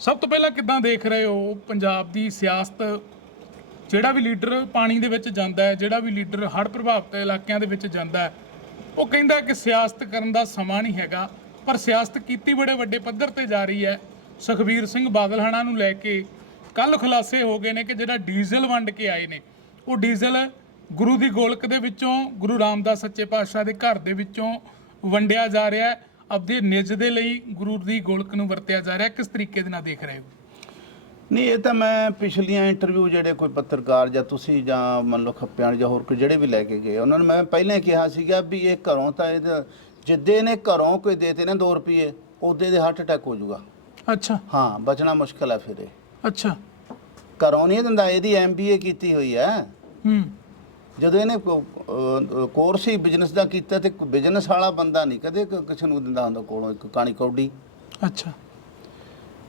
ਸਭ ਤੋਂ ਪਹਿਲਾਂ ਕਿੱਦਾਂ ਦੇਖ ਰਹੇ ਹੋ ਪੰਜਾਬ ਦੀ ਸਿਆਸਤ? ਜਿਹੜਾ ਵੀ ਲੀਡਰ ਪਾਣੀ ਦੇ ਵਿੱਚ ਜਾਂਦਾ ਹੈ, ਜਿਹੜਾ ਵੀ ਲੀਡਰ ਹੜ੍ਹ ਪ੍ਰਭਾਵਿਤ ਇਲਾਕਿਆਂ ਦੇ ਵਿੱਚ ਜਾਂਦਾ ਹੈ, ਉਹ ਕਹਿੰਦਾ ਕਿ ਸਿਆਸਤ ਕਰਨ ਦਾ ਸਮਾਂ ਨਹੀਂ ਹੈਗਾ, ਪਰ ਸਿਆਸਤ ਕੀਤੀ ਬੜੇ ਵੱਡੇ ਪੱਧਰ ਤੇ ਜਾ ਰਹੀ ਹੈ। ਸੁਖਬੀਰ ਸਿੰਘ ਬਾਦਲ ਹਣਾ ਨੂੰ ਲੈ ਕੇ ਕੱਲ ਖੁਲਾਸੇ ਹੋ ਗਏ ਨੇ ਕਿ ਜਿਹੜਾ ਡੀਜ਼ਲ ਵੰਡ ਕੇ ਆਏ ਨੇ, ਉਹ ਡੀਜ਼ਲ ਗੁਰੂ ਦੀ ਗੋਲਕ ਦੇ ਵਿੱਚੋਂ, ਗੁਰੂ ਰਾਮਦਾਸ ਸੱਚੇ ਪਾਤਸ਼ਾਹ ਦੇ ਘਰ ਦੇ ਵਿੱਚੋਂ ਵੰਡਿਆ ਜਾ ਰਿਹਾ ਹੈ। ਆਪਦੇ ਨਿਜ ਦੇ ਲਈ ਗੁਰੂ ਦੀ ਗੋਲਕ ਨੂੰ ਵਰਤਿਆ ਜਾ ਰਿਹਾ ਕਿਸ ਤਰੀਕੇ ਦੇ ਨਾਲ ਦੇਖ ਰਹੇ ਹੋ? ਨਹੀਂ ਇਹ ਤਾਂ ਮੈਂ ਪਿਛਲੀਆਂ ਇੰਟਰਵਿਊ ਜਿਹੜੇ ਕੋਈ ਪੱਤਰਕਾਰ ਜਾਂ ਤੁਸੀਂ ਜਾਂ ਮੰਨ ਲਓ ਖੱਪਿਆਣ ਜਾਂ ਹੋਰ ਕੋਈ ਜਿਹੜੇ ਵੀ ਲੈ ਕੇ ਗਏ ਉਹਨਾਂ ਨੂੰ ਮੈਂ ਪਹਿਲਾਂ ਕਿਹਾ ਸੀਗਾ ਵੀ ਇਹ ਘਰੋਂ ਤਾਂ ਇਹ ਜਿੱਦੇ ਨੇ ਘਰੋਂ ਕੋਈ ਦੇਤੇ ਨਾ 2 ਰੁਪਏ ਉਹਦੇ ਦੇ ਹਾਰਟ ਅਟੈਕ ਹੋ ਜਾਊਗਾ। ਅੱਛਾ। ਹਾਂ ਬਚਣਾ ਮੁਸ਼ਕਲ ਹੈ ਫਿਰ ਇਹ। ਅੱਛਾ। ਘਰੋਂ ਨਹੀਂ ਦਿੰਦਾ ਇਹਦੀ ਐਮਬੀਏ ਕੀਤੀ ਹੋਈ ਹੈ। ਹੂੰ। ਜਦੋਂ ਇਹਨੇ ਕੋਰਸ ਹੀ ਬਿਜ਼ਨਸ ਦਾ ਕੀਤਾ ਤੇ ਬਿਜ਼ਨਸ ਵਾਲਾ ਬੰਦਾ ਨਹੀਂ ਕਦੇ ਕਿਸੇ ਨੂੰ ਦਿੰਦਾ ਹੁੰਦਾ ਕੋਲੋਂ ਇੱਕ ਕਾਣੀ ਕੌਡੀ। ਅੱਛਾ।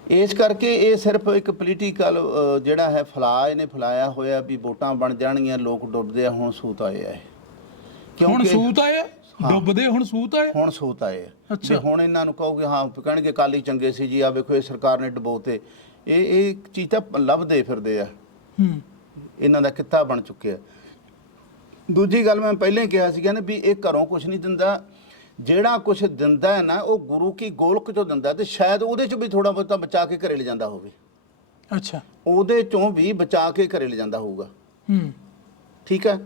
ਇਸ ਕਰਕੇ ਇਹ ਸਿਰਫ ਇੱਕ ਪੋਲੀਟੀਕਲ ਜਿਹੜਾ ਹੈ ਫਲਾ ਇਹਨੇ ਫਲਾਇਆ ਹੋਇਆ ਵੀ ਵੋਟਾਂ ਬਣ ਜਾਣਗੀਆਂ ਲੋਕ ਡੁੱਬਦੇ ਆ ਹੁਣ ਸੂਤ ਆਏ ਆ ਇਹ। ਹੁਣ ਸੂਤ ਆਏ ਡੁੱਬਦੇ ਹੁਣ ਸੂਤ ਆਏ ਹੁਣ ਸੂਤ ਆਏ ਅੱਛਾ। ਹੁਣ ਇਹਨਾਂ ਨੂੰ ਕਹੋਗੇ ਹਾਂ ਕਹਿਣਗੇ ਕਾਲੀ ਚੰਗੇ ਸੀ ਜੀ ਆ ਵੇਖੋ ਇਹ ਸਰਕਾਰ ਨੇ ਡਬੋਤੇ। ਇਹ ਇਹ ਚੀਜ਼ ਤਾਂ ਲੱਭਦੇ ਫਿਰਦੇ ਆ। ਹੂੰ। ਇਹਨਾਂ ਦਾ ਕਿੱਤਾ ਬਣ ਚੁੱਕਿਆ। ਦੂਜੀ ਗੱਲ ਮੈਂ ਪਹਿਲਾਂ ਹੀ ਕਿਹਾ ਸੀਗਾ ਨਾ ਵੀ ਇਹ ਘਰੋਂ ਕੁਝ ਨਹੀਂ ਦਿੰਦਾ। ਜਿਹੜਾ ਕੁਝ ਦਿੰਦਾ ਹੈ ਨਾ ਉਹ ਗੁਰੂ ਕੀ ਗੋਲਕ ਚੋਂ ਦਿੰਦਾ ਤੇ ਸ਼ਾਇਦ ਉਹਦੇ ਚੋਂ ਵੀ ਥੋੜਾ ਬਹੁਤਾ ਬਚਾ ਕੇ ਘਰੇ ਲੈ ਜਾਂਦਾ ਹੋਵੇ। ਅੱਛਾ। ਉਹਦੇ ਚੋਂ ਵੀ ਬਚਾ ਕੇ ਘਰੇ ਲੈ ਜਾਂਦਾ ਹੋਊਗਾ। ਹੂੰ। ਠੀਕ ਹੈ?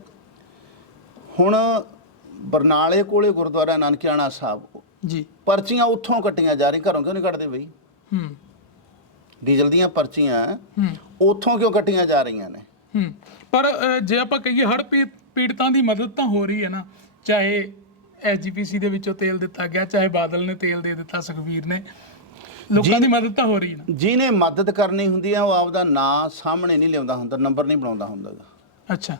ਹੁਣ ਬਰਨਾਲੇ ਕੋਲੇ ਗੁਰਦੁਆਰਾ ਨਾਨਕਿਆਣਾ ਸਾਹਿਬ ਜੀ। ਪਰਚੀਆਂ ਉੱਥੋਂ ਕੱਟੀਆਂ ਜਾ ਰਹੀਆਂ ਘਰੋਂ ਕਿਉਂ ਨਹੀਂ ਕੱਟਦੇ ਬਈ? ਹੂੰ। ਡੀਜ਼ਲ ਦੀਆਂ ਪਰਚੀਆਂ ਹੂੰ। ਉੱਥੋਂ ਕਿਉਂ ਕੱਟੀਆਂ ਜਾ ਰਹੀਆਂ ਨੇ? ਹੂੰ। ਪਰ ਅ, ਜੇ ਆਪਾਂ ਕਹੀਏ ਹੜ ਪੀੜਤਾਂ ਦੀ ਮਦਦ ਤਾਂ ਹੋ ਰਹੀ ਹੈ ਨਾ। ਚਾਹੇ ਐਸਜੀਪੀਸੀ ਦੇ ਵਿੱਚੋਂ ਤੇਲ ਦਿੱਤਾ ਗਿਆ ਚਾਹੇ ਬਾਦਲ ਨੇ ਤੇਲ ਦੇ ਦਿੱਤਾ ਸੁਖਬੀਰ ਨੇ। ਲੋਕਾਂ ਦੀ ਮਦਦ ਤਾਂ ਹੋ ਰਹੀ ਹੈ ਨਾ। ਜਿਹਨੇ ਮਦਦ ਕਰਨੀ ਹੁੰਦੀ ਆ ਉਹ ਆਪਦਾ ਨਾਂ ਸਾਹਮਣੇ ਨਹੀਂ ਲਿਆਉਂਦਾ ਹੁੰਦਾ ਨੰਬਰ ਨਹੀਂ ਬਣਾਉਂਦਾ ਹੁੰਦਾ ਗਾ। ਅੱਛਾ।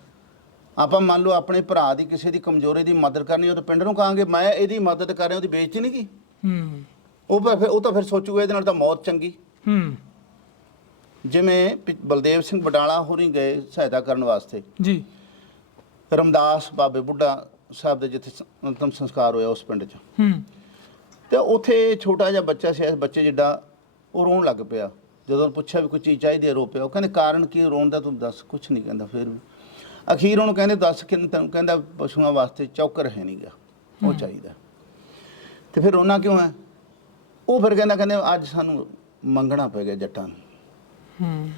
ਆਪਾਂ ਮੰਨ ਲਓ ਆਪਣੇ ਭਰਾ ਦੀ ਕਿਸੇ ਦੀ ਕਮਜ਼ੋਰੀ ਦੀ ਮਦਦ ਕਰਨੀ ਉਹ ਤਾਂ ਪਿੰਡ ਨੂੰ ਕਹਾਂਗੇ ਮੈਂ ਇਹਦੀ ਮਦਦ ਕਰ ਰਿਹਾ ਉਹਦੀ ਬੇਇੱਜ਼ਤੀ ਨਹੀਂ ਕੀ ਹੂੰ। ਉਹ ਫਿਰ ਫਿਰ- ਉਹ ਤਾਂ ਫਿਰ ਸੋਚੂਗਾ ਇਹਦੇ ਨਾਲ ਤਾਂ ਮੌਤ ਚੰਗੀ। ਹੂੰ। ਜਿਵੇਂ ਪਿ- ਬਲਦੇਵ ਸਿੰਘ ਬਡਾਲਾ ਹੋਰੀ ਗਏ ਸਹਾਇਤਾ ਕਰਨ ਵਾਸਤੇ। ਜੀ। ਰਮਦਾਸ ਬਾਬੇ ਬੁੱਢਾ ਸਾਹਿਬ ਦੇ ਜਿੱਥੇ ਅੰਤਮ ਸੰਸਕਾਰ ਹੋਇਆ ਉਸ ਪਿੰਡ 'ਚ। ਹੂੰ। ਤੇ ਉੱਥੇ ਛੋਟਾ ਜਿਹਾ ਬੱਚਾ ਸੀ ਇਸ ਬੱਚੇ ਜਿੱਡਾ ਉਹ ਰੋਣ ਲੱਗ ਪਿਆ। ਜਦੋਂ ਪੁੱਛਿਆ ਵੀ ਕੋਈ ਚੀਜ਼ ਚਾਹੀਦੀ ਹੈ ਰੋ ਪਿਆ। ਉਹ ਕਹਿੰਦੇ ਕਾਰਨ ਕੀ ਰੋਣ ਦਾ? ਤੂੰ ਦੱਸ ਕੁਝ ਨਹੀਂ ਕਹਿੰਦਾ ਫਿਰ ਵੀ। ਅਖੀਰ ਉਹਨੂੰ ਕਹਿੰਦੇ ਦੱਸ ਕਿ ਤੈਨੂੰ ਕਹਿੰਦਾ ਪਸ਼ੂਆਂ ਵਾਸਤੇ ਚੌਕਰ ਹੈ ਨਹੀਂਗਾ ਉਹ ਚਾਹੀਦਾ ਤੇ ਫਿਰ ਰੋਣਾ ਕਿਉਂ ਹੈ? ਉਹ ਫਿਰ ਕਹਿੰਦਾ ਕਹਿੰਦੇ ਅੱਜ ਸਾਨੂੰ ਮੰਗਣਾ ਪੈ ਗਿਆ ਜੱਟਾਂ ਨੂੰ। ਹੂੰ।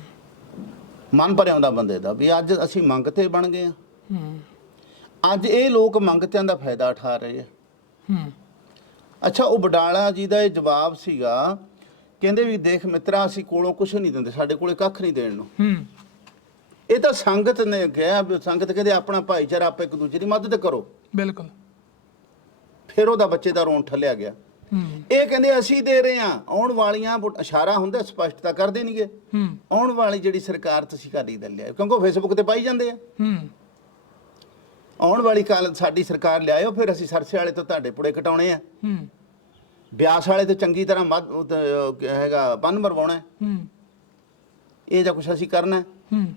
ਮਨ ਭਰਿਆ ਹੁੰਦਾ ਬੰਦੇ ਦਾ ਵੀ ਅੱਜ ਅਸੀਂ ਮੰਗਤੇ ਬਣ ਗਏ ਆ ਹੂੰ। ਅੱਜ ਇਹ ਲੋਕ ਮੰਗਤਿਆਂ ਦਾ ਫਾਇਦਾ ਉਠਾ ਰਹੇ ਆ। ਹੂੰ। ਅੱਛਾ ਉਹ ਬਡਾਲਾ ਜੀ ਦਾ ਇਹ ਜਵਾਬ ਸੀਗਾ ਕਹਿੰਦੇ ਵੀ ਦੇਖ ਮਿੱਤਰਾ ਅਸੀਂ ਕੋਲੋਂ ਕੁਝ ਨਹੀਂ ਦਿੰਦੇ ਸਾਡੇ ਕੋਲੇ ਕੱਖ ਨਹੀਂ ਦੇਣ ਨੂੰ। ਹੂੰ। ਇਹ ਤਾਂ ਸੰਗਤ ਨੇ ਕਿਹਾ ਵੀ ਸੰਗਤ ਕਹਿੰਦੇ ਆਪਣਾ ਭਾਈਚਾਰਾ ਆਪ ਇੱਕ ਦੂਜੇ ਦੀ ਮਦਦ ਕਰੋ। ਬਿਲਕੁਲ। ਫਿਰ ਉਹਦਾ ਬੱਚੇ ਦਾ ਰੋਣ ਠੱਲਿਆ ਗਿਆ। ਹੂੰ। ਇਹ ਕਹਿੰਦੇ ਅਸੀਂ ਦੇ ਰਹੇ ਹਾਂ ਆਉਣ ਵਾਲੀਆਂ ਵੋਟ- ਇਸ਼ਾਰਾ ਹੁੰਦਾ ਸਪਸ਼ਟਤਾ ਕਰ ਦੇਣਗੇ ਹੂੰ। ਆਉਣ ਵਾਲੀ ਜਿਹੜੀ ਸਰਕਾਰ ਤੁਸੀਂ ਅਕਾਲੀ ਦਲ ਲਿਆਓ ਕਿਉਂਕਿ ਉਹ ਫੇਸਬੁੱਕ ਤੇ ਪਾਈ ਜਾਂਦੇ ਆ। ਹੂੰ। ਆਉਣ ਵਾਲੀ ਕਾਲ ਸਾਡੀ ਸਰਕਾਰ ਲਿਆਇਓ ਫਿਰ ਅਸੀਂ ਸਰਸੇ ਵਾਲੇ ਤੋਂ ਤੁਹਾਡੇ ਪੁੜੇ ਕਟਾਉਣੇ ਆ। ਹੂੰ। ਬਿਆਸ ਵਾਲੇ ਤੇ ਚੰਗੀ ਤਰ੍ਹਾਂ ਮੱਧ ਉਹ ਤੇ, ਅਹ, ਹੈਗਾ ਬੰਨ ਮਰਵਾਉਣਾ ਹੈ। ਹੂੰ। ਇਹ ਜਾਂ ਕੁਛ ਅਸੀਂ ਕਰਨਾ ਹੈ। ਹੂੰ।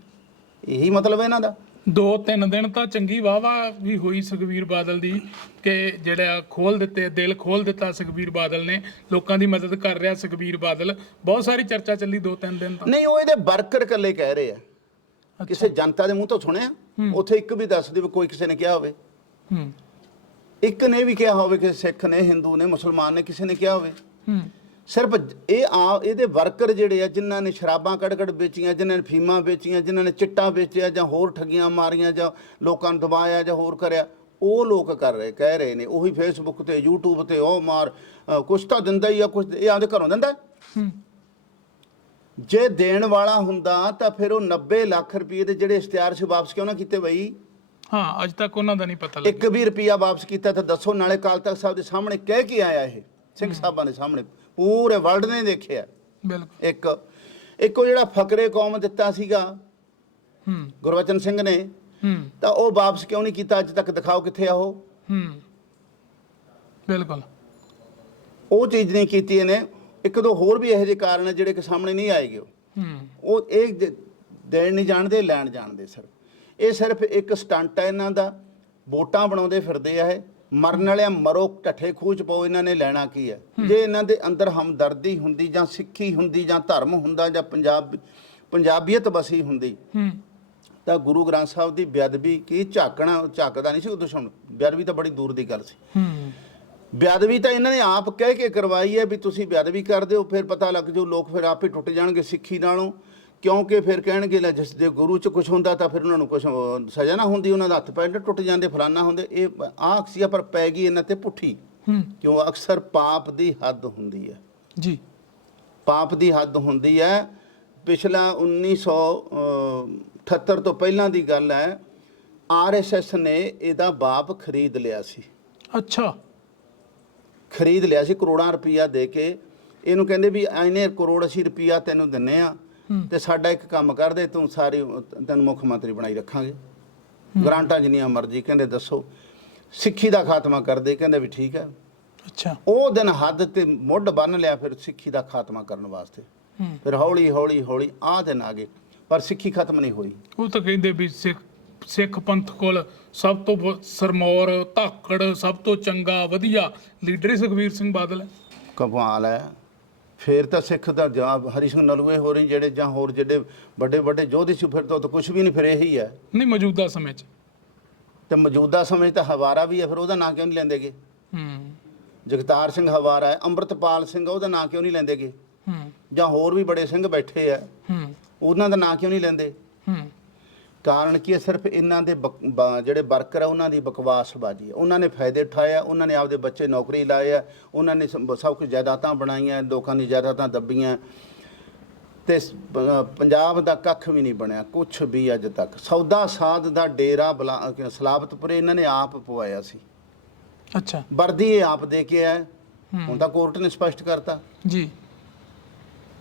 ਇਹੀ ਮਤਲਬ ਹੈ ਇਹਨਾਂ ਦਾ। ਦੋ ਤਿੰਨ ਦਿਨ ਤਾਂ ਚੰਗੀ ਵਾਵਾ ਵੀ ਹੋਈ ਸੁਖਬੀਰ ਬਾਦਲ ਦੀ ਕਿ ਜਿਹੜਾ ਖੋਲ ਦਿੱਤੇ ਦਿਲ ਖੋਲ ਦਿੱਤਾ ਸੁਖਬੀਰ ਬਾਦਲ ਨੇ। ਲੋਕਾਂ ਦੀ ਮਦਦ ਕਰ ਰਿਹਾ ਸੁਖਬੀਰ ਬਾਦਲ। ਬਹੁਤ ਸਾਰੀ ਚਰਚਾ ਚੱਲੀ ਦੋ ਤਿੰਨ ਦਿਨ ਤਾਂ। ਨਹੀਂ ਉਹ ਇਹਦੇ ਵਰਕਰ ਇਕੱਲੇ ਕਹਿ ਰਹੇ ਆ। ਕਿਸੇ ਜਨਤਾ ਦੇ ਮੂੰਹ ਤੋਂ ਸੁਣਿਆ? ਉੱਥੇ ਇੱਕ ਵੀ ਦੱਸ ਦੇ ਕੋਈ ਕਿਸੇ ਨੇ ਕਿਹਾ ਹੋਵੇ। ਹੂੰ। ਇੱਕ ਨੇ ਵੀ ਕਿਹਾ ਹੋਵੇ ਕਿ ਸਿੱਖ ਨੇ ਹਿੰਦੂ ਨੇ ਮੁਸਲਮਾਨ ਨੇ ਕਿਸੇ ਨੇ ਕਿਹਾ ਹੋਵੇ। ਹੂੰ। ਸਿਰਫ ਇਹ ਆ ਇਹਦੇ ਵਰਕਰ ਜਿਹੜੇ ਆ ਜਿਨ੍ਹਾਂ ਨੇ ਸ਼ਰਾਬਾਂ ਕੱਢ ਵੇਚੀਆਂ ਜਿਨ੍ਹਾਂ ਨੇ ਫੀਮਾਂ ਵੇਚੀਆਂ ਜਿਨ੍ਹਾਂ ਨੇ ਚਿੱਟਾ ਵੇਚਿਆ ਜਾਂ ਹੋਰ ਠੱਗੀਆਂ ਮਾਰੀਆਂ ਜਾਂ ਲੋਕਾਂ ਨੂੰ ਦਬਾਇਆ ਜਾਂ ਹੋਰ ਕਰਿਆ ਉਹ ਲੋਕ ਕਰ ਰਹੇ ਕਹਿ ਰਹੇ ਨੇ। ਉਹੀ ਫੇਸਬੁੱਕ ਤੇ YouTube ਤੇ ਉਹ ਮਾਰ ਕੁਛ ਤਾਂ ਦਿੰਦਾ ਹੀ ਆ ਕੁਛ ਇਹ ਆਪਦੇ ਘਰੋਂ ਦਿੰਦਾ? ਹੂੰ। ਜੇ ਦੇਣ ਵਾਲਾ ਹੁੰਦਾ ਤਾਂ ਫਿਰ ਉਹ 90 ਲੱਖ ਰੁਪਏ ਦੇ ਜਿਹੜੇ ਇਸ਼ਤਿਹਾਰ ਸੀ ਵਾਪਸ ਕਿਉਂ ਨਾ ਕੀਤੇ ਬਈ? ਹਾਂ ਅੱਜ ਤੱਕ ਉਹਨਾਂ ਦਾ ਨਹੀਂ ਪਤਾ ਲੱਗਿਆ। ਇੱਕ ਵੀ ਰੁਪਿਆ ਵਾਪਸ ਕੀਤਾ ਤਾਂ ਦੱਸੋ ਨਾਲੇ ਕਾਲ ਤਖਤ ਸਾਹਿਬ ਦੇ ਸਾਹਮਣੇ ਕਹਿ ਕੇ ਆਇਆ ਇਹ ਸਿੰਘ ਸਾਹਿਬਾਂ ਦੇ ਸਾਹਮਣੇ। ਪੂਰੇ ਵਰਲਡ ਨੇ ਦੇਖਿਆ। ਬਿਲਕੁਲ। ਇੱਕ ਇੱਕ ਉਹ ਜਿਹੜਾ ਫਕਰੇ ਕੌਮ ਦਿੱਤਾ ਸੀਗਾ ਹੂੰ। ਗੁਰਵਚਨ ਸਿੰਘ ਨੇ ਹੂੰ। ਤਾਂ ਉਹ ਵਾਪਸ ਕਿਉਂ ਨਹੀਂ ਕੀਤਾ? ਅੱਜ ਤੱਕ ਦਿਖਾਓ ਕਿੱਥੇ ਆ ਉਹ। ਹੂੰ। ਬਿਲਕੁਲ। ਉਹ ਚੀਜ਼ ਨਹੀਂ ਕੀਤੀ ਇਹਨੇ। ਇੱਕ ਦੋ ਹੋਰ ਵੀ ਇਹੋ ਜਿਹੇ ਕਾਰਨ ਆ ਜਿਹੜੇ ਕਿ ਸਾਹਮਣੇ ਨਹੀਂ ਆਏਗੇ ਉਹ। ਹੂੰ। ਉਹ ਇਹ ਦੇ- ਦੇਣ ਨਹੀਂ ਜਾਣਦੇ ਲੈਣ ਜਾਣਦੇ ਸਿਰਫ। ਇਹ ਸਿਰਫ ਇੱਕ ਸਟੰਟ ਹੈ ਇਹਨਾਂ ਦਾ। ਵੋਟਾਂ ਬਣਾਉਂਦੇ ਫਿਰਦੇ ਆ ਇਹ। ਮਰਨ ਵਾਲਿਆਂ ਮਰੋ ਠੱਠੇ ਖੂਚ ਪਾਓ ਇਹਨਾਂ ਨੇ ਲੈਣਾ ਕੀ ਹੈ। ਜੇ ਇਹਨਾਂ ਦੇ ਅੰਦਰ ਹਮਦਰਦੀ ਹੁੰਦੀ ਜਾਂ ਸਿੱਖੀ ਹੁੰਦੀ ਜਾਂ ਧਰਮ ਹੁੰਦਾ ਜਾਂ ਪੰਜਾਬ ਪੰਜਾਬੀਅਤ ਵਸੀ ਹੁੰਦੀ ਹੂੰ। ਤਾਂ ਗੁਰੂ ਗ੍ਰੰਥ ਸਾਹਿਬ ਦੀ ਬੇਅਦਬੀ ਕੀ ਝਾਕਣਾ ਝਾਕਦਾ ਨਹੀਂ ਸੀ। ਉਦੋਂ ਸੁਣ ਬੇਅਦਬੀ ਤਾਂ ਬੜੀ ਦੂਰ ਦੀ ਗੱਲ ਸੀ। ਹੂੰ। ਬੇਅਦਬੀ ਤਾਂ ਇਹਨਾਂ ਨੇ ਆਪ ਕਹਿ ਕੇ ਕਰਵਾਈ ਹੈ ਵੀ ਤੁਸੀਂ ਬੇਅਦਬੀ ਕਰਦੇ ਹੋ ਫਿਰ ਪਤਾ ਲੱਗ ਜੂ ਲੋਕ ਫਿਰ ਆਪੇ ਟੁੱਟ ਜਾਣਗੇ ਸਿੱਖੀ ਨਾਲੋਂ। ਕਿਉਂਕਿ ਫਿਰ ਕਹਿਣਗੇ ਲੈ ਜਿਸ ਦੇ ਗੁਰੂ ਚ ਕੁਝ ਹੁੰਦਾ ਤਾਂ ਫਿਰ ਉਹਨਾਂ ਨੂੰ ਕੁਝ ਸਜ਼ਾ ਨਾ ਹੁੰਦੀ ਉਹਨਾਂ ਦਾ ਹੱਥ ਪੈਰ ਟੁੱਟ ਜਾਂਦੇ ਫਲਾਨਾ ਹੁੰਦੇ। ਇਹ ਆਹ ਅਕਸੀਆ ਪਰ ਪੈ ਗਈ ਇਹਨਾਂ ਤੇ ਪੁੱਠੀ। ਕਿਉਂ? ਅਕਸਰ ਪਾਪ ਦੀ ਹੱਦ ਹੁੰਦੀ ਹੈ। ਜੀ। ਪਾਪ ਦੀ ਹੱਦ ਹੁੰਦੀ ਹੈ। ਪਿਛਲਾ 1978 ਤੋਂ ਪਹਿਲਾਂ ਦੀ ਗੱਲ ਹੈ ਆਰਐਸਐਸ ਨੇ ਇਹਦਾ ਬਾਪ ਖਰੀਦ ਲਿਆ ਸੀ। ਅੱਛਾ। ਖਰੀਦ ਲਿਆ ਸੀ ਕਰੋੜਾਂ ਰੁਪਈਆ ਦੇ ਕੇ। ਇਹਨੂੰ ਕਹਿੰਦੇ ਵੀ ਐਨੇ ਕਰੋੜ ਅਸੀਂ ਰੁਪਈਆ ਤੈਨੂੰ ਦਿੰਨੇ ਆ। ਤੇ ਸਾਡਾ ਇੱਕ ਕੰਮ ਕਰ ਦੇ ਤੂੰ ਸਾਰੀ ਤੈਨੂੰ ਮੁੱਖ ਮੰਤਰੀ ਬਣਾਈ ਰੱਖਾਂਗੇ। ਗ੍ਰਾਂਟਾਂ ਜਿੰਨੀਆਂ ਮਰਜ਼ੀ ਕਹਿੰਦੇ ਦੱਸੋ। ਸਿੱਖੀ ਦਾ ਖਾਤਮਾ ਕਰ ਦੇ ਕਹਿੰਦੇ ਵੀ ਠੀਕ ਹੈ ਅੱਛਾ। ਉਹ ਦਿਨ ਹੱਦ ਤੇ ਮੁੱਢ ਬੰਨ ਲਿਆ ਫਿਰ ਸਿੱਖੀ ਦਾ ਖਾਤਮਾ ਕਰਨ ਵਾਸਤੇ। ਫਿਰ ਹੌਲੀ ਹੌਲੀ ਹੌਲੀ ਆਹ ਦਿਨ ਆ ਗਏ ਪਰ ਸਿੱਖੀ ਖਤਮ ਨਹੀਂ ਹੋਈ। ਉਹ ਤਾਂ ਕਹਿੰਦੇ ਵੀ ਸਿੱਖ ਸਿੱਖ ਪੰਥ ਕੋਲ ਸਭ ਤੋਂ ਸਰਮੌਰ ਧਾਕੜ ਸਭ ਤੋਂ ਚੰਗਾ ਵਧੀਆ ਲੀਡਰ ਹੀ ਸੁਖਬੀਰ ਸਿੰਘ ਬਾਦਲ ਹੈ। ਕਮਾਲ ਹੈ। ਫਿਰ ਤਾਂ ਸਿੱਖ ਦਾ ਜਵਾਬ ਹਰੀ ਸਿੰਘ ਨਲੂਏ ਹੋ ਰਹੀ ਜਿਹੜੇ ਜਾਂ ਹੋਰ ਜਿਹੜੇ ਵੱਡੇ ਵੱਡੇ ਯੋਧੇ ਸੀ ਫਿਰ ਤਾਂ ਕੁਝ ਵੀ ਨਹੀਂ ਫਿਰ ਇਹੀ ਹੈ। ਨਹੀਂ ਮੌਜੂਦਾ ਸਮੇਂ 'ਚ। ਤੇ ਮੌਜੂਦਾ ਸਮੇਂ 'ਚ ਤਾਂ ਹਵਾਰਾ ਵੀ ਹੈ ਫਿਰ ਉਹਦਾ ਨਾਂ ਕਿਉਂ ਨਹੀਂ ਲੈਂਦੇਗੇ ਹੂੰ। ਜਗਤਾਰ ਸਿੰਘ ਹਵਾਰਾ ਹੈ ਅੰਮ੍ਰਿਤਪਾਲ ਸਿੰਘ ਉਹਦਾ ਨਾਂ ਕਿਉਂ ਨਹੀਂ ਲੈਂਦੇਗੇ ਹੂੰ। ਜਾਂ ਹੋਰ ਵੀ ਬੜੇ ਸਿੰਘ ਬੈਠੇ ਆ। ਹੂੰ। ਉਹਨਾਂ ਦਾ ਨਾਂ ਕਿਉਂ ਨਹੀਂ ਲੈਂਦੇ? ਹੂੰ। ਕਾਰਨ ਕੀ ਹੈ? ਸਿਰਫ ਇਹਨਾਂ ਦੇ ਜਿਹੜੇ ਵਰਕਰ ਆ ਉਹਨਾਂ ਦੀ ਬਕਵਾਸਬਾਜ਼ੀ ਹੈ। ਉਹਨਾਂ ਨੇ ਫਾਇਦੇ ਉਠਾਏ ਆ ਉਹਨਾਂ ਨੇ ਆਪਦੇ ਬੱਚੇ ਨੌਕਰੀ ਲਾਏ ਆ ਉਹਨਾਂ ਨੇ ਸਭ ਕੁਝ ਜਾਇਦਾਦਾਂ ਬਣਾਈਆਂ ਲੋਕਾਂ ਦੀ ਜਾਇਦਾਦਾਂ ਦੱਬੀਆਂ। ਤੇ ਪੰਜਾਬ ਦਾ ਕੱਖ ਵੀ ਨਹੀਂ ਬਣਿਆ ਕੁਝ ਵੀ ਅੱਜ ਤੱਕ। ਸੌਦਾ ਸਾਧ ਦਾ ਡੇਰਾ ਸਲਾਬਤਪੁਰੇ ਇਹਨਾਂ ਨੇ ਆਪ ਪਵਾਇਆ ਸੀ। ਅੱਛਾ। ਵਰਦੀ ਇਹ ਆਪ ਦੇ ਕੇ ਆਏ। ਹੂੰ। ਹੁਣ ਤਾਂ ਕੋਰਟ ਨੇ ਸਪਸ਼ਟ ਕਰਤਾ। ਜੀ।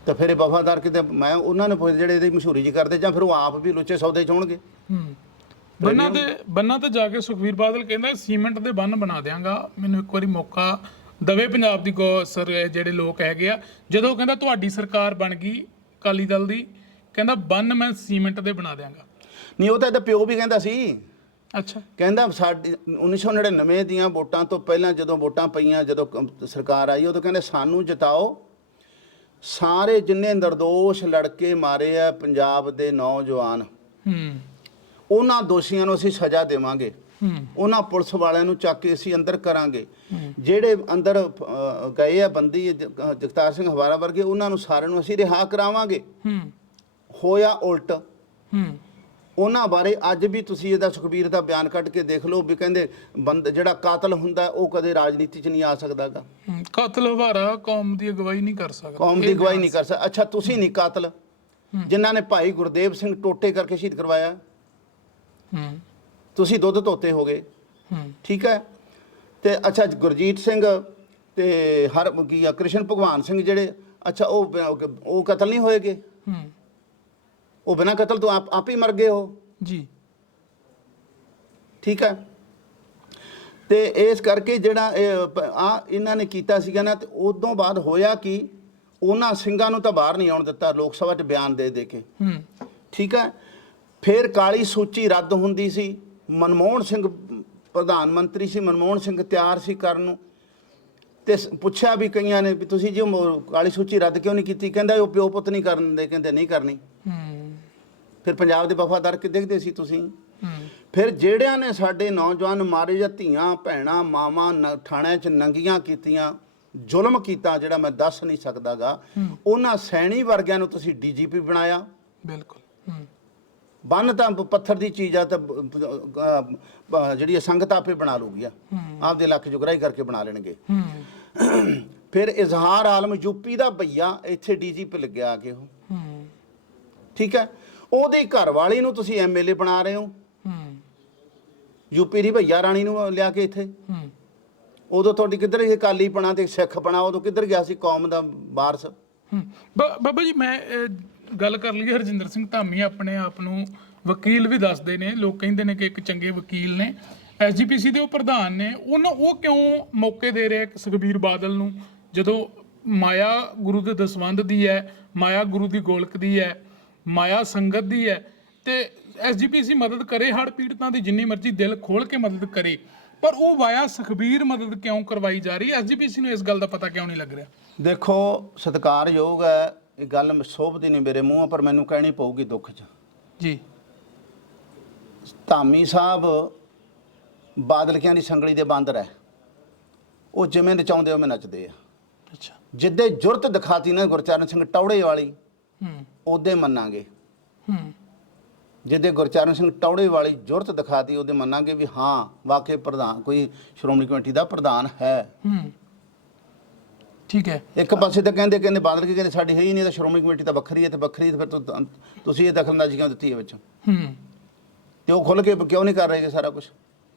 ਤਾਂ ਫਿਰ ਇਹ ਵਫਾਦਾਰ ਕਿਤੇ ਮੈਂ ਉਹਨਾਂ ਨੇ ਪੁੱਛ- ਜਿਹੜੇ ਇਹਦੀ ਮਸ਼ਹੂਰੀ ਜੀ ਕਰਦੇ ਜਾਂ ਫਿਰ ਉਹ ਆਪ ਵੀ ਲੁੱਚੇ ਸੌਦੇ ਚੋਣਗੇ ਹੂੰ। ਬੰਨਾਂ ਤੇ ਬੰਨਾਂ ਤੇ ਜਾ ਕੇ ਸੁਖਬੀਰ ਬਾਦਲ ਕਹਿੰਦਾ ਸੀਮੈਂਟ ਦੇ ਬੰਨ ਬਣਾ ਦਿਆਂਗਾ। ਮੈਨੂੰ ਇੱਕ ਵਾਰੀ ਮੌਕਾ ਦਵੇ ਪੰਜਾਬ ਦੀ ਸਰ ਜਿਹੜੇ ਲੋਕ ਹੈਗੇ ਆ। ਜਦੋਂ ਕਹਿੰਦਾ ਤੁਹਾਡੀ ਸਰਕਾਰ ਬਣ ਗਈ ਅਕਾਲੀ ਦਲ ਦੀ ਕਹਿੰਦਾ ਬੰਨ ਮੈਂ ਸੀਮੈਂਟ ਦੇ ਬਣਾ ਦਿਆਂਗਾ। ਨਹੀਂ ਉਹ ਤਾਂ ਇਹਦਾ ਪਿਓ ਵੀ ਕਹਿੰਦਾ ਸੀ। ਅੱਛਾ। ਕਹਿੰਦਾ ਸਾਡੀ 1999 ਦੀਆਂ ਵੋਟਾਂ ਤੋਂ ਪਹਿਲਾਂ ਜਦੋਂ ਵੋਟਾਂ ਪਈਆਂ ਜਦੋਂ ਸਰਕਾਰ ਆਈ ਉਦੋਂ ਕਹਿੰਦੇ ਸਾਨੂੰ ਜਿਤਾਓ ਸਾਰੇ ਜਿੰਨੇ ਨਿਰਦੋਸ਼ ਲੜਕੇ ਮਾਰੇ ਆ ਪੰਜਾਬ ਦੇ ਨੌਜਵਾਨ ਹੂੰ। ਉਹਨਾਂ ਦੋਸ਼ੀਆਂ ਨੂੰ ਅਸੀਂ ਸਜ਼ਾ ਦੇਵਾਂਗੇ। ਹੂੰ। ਉਹਨਾਂ ਪੁਲਿਸ ਵਾਲਿਆਂ ਨੂੰ ਚੱਕ ਕੇ ਅਸੀਂ ਅੰਦਰ ਕਰਾਂਗੇ। ਜਿਹੜੇ ਅੰਦਰ ਅ, ਗਏ ਆ ਬੰਦੀ ਜਗਤਾਰ ਸਿੰਘ ਹਵਾਰਾ ਵਰਗੇ ਉਹਨਾਂ ਨੂੰ ਸਾਰਿਆਂ ਨੂੰ ਅਸੀਂ ਰਿਹਾ ਕਰਾਵਾਂਗੇ। ਹੂੰ। ਹੋਇਆ ਉਲਟ। ਹੂੰ। ਉਹਨਾਂ ਬਾਰੇ ਅੱਜ ਵੀ ਤੁਸੀਂ ਇਹਦਾ ਸੁਖਬੀਰ ਦਾ ਬਿਆਨ ਕੱਢ ਕੇ ਦੇਖ ਲਓ ਵੀ ਕਹਿੰਦੇ ਬੰਦ ਜਿਹੜਾ ਕਾਤਲ ਹੁੰਦਾ ਉਹ ਕਦੇ ਰਾਜਨੀਤੀ 'ਚ ਨਹੀਂ ਆ ਸਕਦਾਗਾ। ਕਾਤਲ ਹਵਾਰਾ ਕੌਮ ਦੀ ਅਗਵਾਈ ਨਹੀਂ ਕਰ ਸਕਦਾ। ਕੌਮ ਦੀ ਗਵਾਹੀ ਨਹੀਂ ਕਰ ਸਕਦਾ। ਅੱਛਾ ਤੁਸੀਂ ਨਹੀਂ ਕਾਤਲ ਜਿਨ੍ਹਾਂ ਨੇ ਭਾਈ ਗੁਰਦੇਵ ਸਿੰਘ ਟੋਟੇ ਕਰਕੇ ਸ਼ਹੀਦ ਕਰਵਾਇਆ। ਹੂੰ। ਤੁਸੀਂ ਦੁੱਧ ਧੋਤੇ ਹੋ ਗਏ ਹੂੰ। ਠੀਕ ਹੈ? ਤੇ ਅੱਛਾ ਗੁਰਜੀਤ ਸਿੰਘ ਤੇ ਹਰ ਕੀ ਆ ਕ੍ਰਿਸ਼ਨ ਭਗਵਾਨ ਸਿੰਘ ਜਿਹੜੇ ਅੱਛਾ ਉਹ ਉਹ ਕਤਲ ਨਹੀਂ ਹੋਏਗੇ? ਹੂੰ। ਉਹ ਬਿਨਾਂ ਕਤਲ ਤੋਂ ਆਪ ਆਪ ਹੀ ਮਰ ਗਏ ਹੋ ਜੀ। ਠੀਕ ਹੈ। ਤੇ ਇਸ ਕਰਕੇ ਜਿਹੜਾ ਆ ਇਹਨਾਂ ਨੇ ਕੀਤਾ ਸੀਗਾ ਨਾ ਤੇ ਉਦੋਂ ਬਾਅਦ ਹੋਇਆ ਕਿ? ਉਹਨਾਂ ਸਿੰਘਾਂ ਨੂੰ ਤਾਂ ਬਾਹਰ ਨਹੀਂ ਆਉਣ ਦਿੱਤਾ ਲੋਕ ਸਭਾ 'ਚ ਬਿਆਨ ਦੇ ਦੇ ਕੇ। ਹੂੰ। ਠੀਕ ਹੈ। ਫਿਰ ਕਾਲੀ ਸੂਚੀ ਰੱਦ ਹੁੰਦੀ ਸੀ। ਮਨਮੋਹਨ ਸਿੰਘ ਪ੍ਰਧਾਨ ਮੰਤਰੀ ਸੀ ਮਨਮੋਹਨ ਸਿੰਘ ਤਿਆਰ ਸੀ ਕਰਨ ਨੂੰ। ਤੇ ਸ- ਪੁੱਛਿਆ ਵੀ ਕਈਆਂ ਨੇ ਵੀ ਤੁਸੀਂ ਜੀ ਉਹ ਮੋ- ਕਾਲੀ ਸੂਚੀ ਰੱਦ ਕਿਉਂ ਨਹੀਂ ਕੀਤੀ? ਕਹਿੰਦਾ ਉਹ ਪਿਓ ਪੁੱਤ ਨਹੀਂ ਕਰਨ ਦੇ ਕਹਿੰਦੇ ਨਹੀਂ ਕਰਨੀ। ਹੂੰ। ਫਿਰ ਪੰਜਾਬ ਦੇ ਵਫਾਦਾਰ ਕਿ ਦੇਖਦੇ ਸੀ ਤੁਸੀਂ? ਫਿਰ ਜਿਹੜਿਆਂ ਨੇ ਸਾਡੇ ਨੌਜਵਾਨ ਮਾਰੇ ਜਾਂ ਧੀਆਂ ਭੈਣਾਂ ਮਾਵਾਂ ਥਾਣਿਆਂ 'ਚ ਨੰਗੀਆਂ ਕੀਤੀਆਂ ਜ਼ੁਲਮ ਕੀਤਾ ਜਿਹੜਾ ਮੈਂ ਦੱਸ ਨਹੀਂ ਸਕਦਾਗਾ ਉਹਨਾਂ ਸੈਣੀ ਵਰਗਿਆਂ ਨੂੰ ਤੁਸੀਂ ਡੀਜੀਪੀ ਬਣਾਇਆ। ਬਿਲਕੁਲ ਬੰਨ ਤਾਂ ਪੱਥਰ ਦੀ ਚੀਜ਼ ਆ ਤਾਂ ਜਿਹੜੀ ਸੰਗਤ ਆਪੇ ਬਣਾ ਲੂਗੀ ਆ। ਆਪਦੇ ਲੱਖ ਜੁਗਰਾਈ ਕਰਕੇ ਬਣਾ ਲੈਣਗੇ। ਫਿਰ ਇਜ਼ਹਾਰ ਆਲਮ ਯੂਪੀ ਦਾ ਭਈਆ ਇੱਥੇ ਡੀਜੀਪੀ ਲੱਗਿਆ ਆ ਕੇ ਉਹ। ਠੀਕ ਹੈ? ਉਹਦੀ ਘਰਵਾਲੀ ਨੂੰ ਤੁਸੀਂ ਐਮਐਲਏ ਬਣਾ ਰਹੇ ਹੋ। ਹੂੰ। ਯੂਪੀ ਦੀ ਭਈਆ ਰਾਣੀ ਨੂੰ ਲਿਆ ਕੇ ਇੱਥੇ। ਹੂੰ। ਉਦੋਂ ਤੁਹਾਡੀ ਕਿੱਧਰ ਇਹ ਕਾਲੀ ਪਣਾ ਤੇ ਸਿੱਖ ਪਣਾ ਉਦੋਂ ਕਿੱਧਰ ਗਿਆ ਸੀ ਕੌਮ ਦਾ ਵਾਰਸ? ਹੂੰ। ਬਾਬਾ ਜੀ ਮੈਂ ਗੱਲ ਕਰ ਲਈ ਹਰਜਿੰਦਰ ਸਿੰਘ ਧਾਮੀ ਆਪਣੇ ਆਪ ਨੂੰ ਵਕੀਲ ਵੀ ਦੱਸਦੇ ਨੇ। ਲੋਕ ਕਹਿੰਦੇ ਨੇ ਕਿ ਇੱਕ ਚੰਗੇ ਵਕੀਲ ਨੇ। ਐਸਜੀਪੀਸੀ ਦੇ ਉਹ ਪ੍ਰਧਾਨ ਨੇ। ਉਹਨਾਂ ਉਹ ਕਿਉਂ ਮੌਕੇ ਦੇ ਰਹੇ ਸੁਖਬੀਰ ਬਾਦਲ ਨੂੰ? ਜਦੋਂ ਮਾਇਆ ਗੁਰੂ ਦੇ ਦਸਵੰਧ ਦੀ ਹੈ ਮਾਇਆ ਗੁਰੂ ਦੀ ਗੋਲਕ ਦੀ ਹੈ ਮਾਇਆ ਸੰਗਤ ਦੀ ਹੈ। ਤੇ ਐਸਜੀਪੀਸੀ ਮਦਦ ਕਰੇ ਹੜ ਪੀੜਤਾਂ ਦੀ ਜਿੰਨੀ ਮਰਜ਼ੀ ਦਿਲ ਖੋਲ ਕੇ ਮਦਦ ਕਰੇ। ਪਰ ਉਹ ਵਾਇਆ ਸੁਖਬੀਰ ਮਦਦ ਕਿਉਂ ਕਰਵਾਈ ਜਾ ਰਹੀ ਹੈ? ਐਸਜੀਪੀਸੀ ਨੂੰ ਇਸ ਗੱਲ ਦਾ ਪਤਾ ਕਿਉਂ ਨਹੀਂ ਲੱਗ ਰਿਹਾ? ਦੇਖੋ ਸਤਿਕਾਰਯੋਗ ਹੈ ਇਹ ਗੱਲ ਸ਼ੋਭਦੀ ਨਹੀਂ ਮੇਰੇ ਮੂੰਹੋਂ ਪਰ ਮੈਨੂੰ ਕਹਿਣੀ ਪਊਗੀ ਦੁੱਖ 'ਚ। ਜੀ। ਧਾਮੀ ਸਾਹਿਬ ਬਾਦਲਕਿਆਂ ਦੀ ਸੰਗਲੀ ਦੇ ਬਾਂਦਰ ਹੈ ਉਹ ਜਿਵੇਂ ਨਚਾਉਂਦੇ ਉਵੇਂ ਨੱਚਦੇ ਆ। ਅੱਛਾ। ਜਿੱਦੇ ਜੁਰਤ ਦਿਖਾਤੀ ਨਾ ਗੁਰਚਰਨ ਸਿੰਘ ਟੌੜੇ ਵਾਲੀ ਹੂੰ। ਉਹਦੇ ਮੰਨਾਂਗੇ। ਹੂੰ। ਜਿੱਦੇ ਗੁਰਚਰਨ ਸਿੰਘ ਟੌੜੇ ਵਾਲੀ ਜੁਰਤ ਦਿਖਾਤੀ ਉਹਦੇ ਮੰਨਾਂਗੇ ਵੀ ਹਾਂ ਵਾਕਈ ਪ੍ਰਧਾਨ ਕੋਈ ਸ਼੍ਰੋਮਣੀ ਕਮੇਟੀ ਦਾ ਪ੍ਰਧਾਨ ਹੈ। ਹੂੰ। ਠੀਕ ਹੈ। ਇੱਕ ਪਾਸੇ ਤਾਂ ਕਹਿੰਦੇ ਕਹਿੰਦੇ ਬਾਦਲ ਕੀ ਕਹਿੰਦੇ ਸਾਡੀ ਹੈ ਹੀ ਨਹੀਂ ਤਾਂ ਸ਼੍ਰੋਮਣੀ ਕਮੇਟੀ ਤਾਂ ਵੱਖਰੀ ਹੈ ਤੇ ਵੱਖਰੀ ਫਿਰ ਤੁ- ਤੁਸੀਂ ਇਹ ਦਖਲਅੰਦਾਜ਼ੀ ਕਿਉਂ ਦਿੱਤੀ ਹੈ ਵਿੱਚ। ਹੂੰ। ਤੇ ਉਹ ਖੁੱਲ ਕੇ ਕਿਉਂ ਨਹੀਂ ਕਰ ਰਹੇ ਸਾਰਾ ਕੁਝ